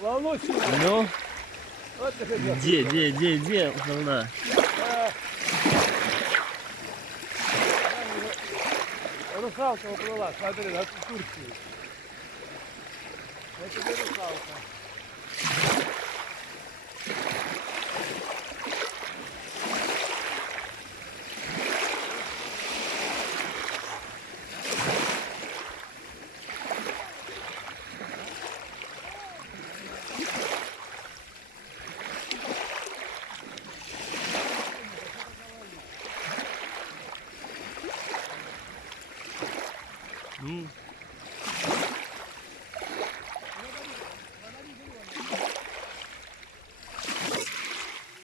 Ловлю. Ну, Вот ты что. где волна? Русалка уплыла, смотри, на Турцию. Это тебе русалка. Ну,